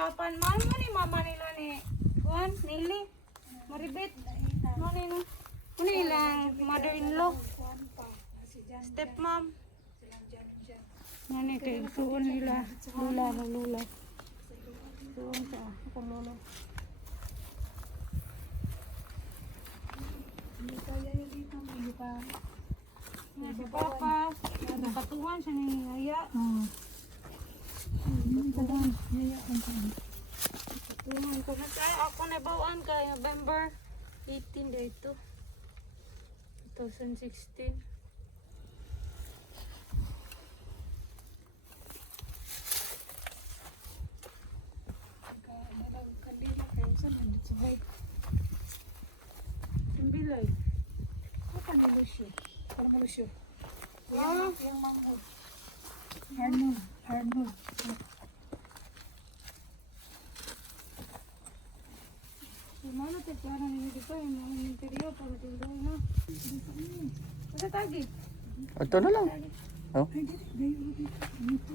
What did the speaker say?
papan. Mama ni mama nila ni Juan, Nili, Maribet. Mani no. Ano ilang mother-in-law? Stepmom. Mani kay suon nila. Lula. Suon sa akong lolo. Si Papa, nakatuwan siya ni Yaya. Tuman ko na kaya ako nabawaan kay November 18 dito. 2016. Simbilay. Apa ni Lucio? Kalau Lucio. Ah, Yang mango. Arnold. gimana teh cara ini di pa yung mga interior para tindahan na. Kasi tagi. Ito na lang. Oh. Ay, dito.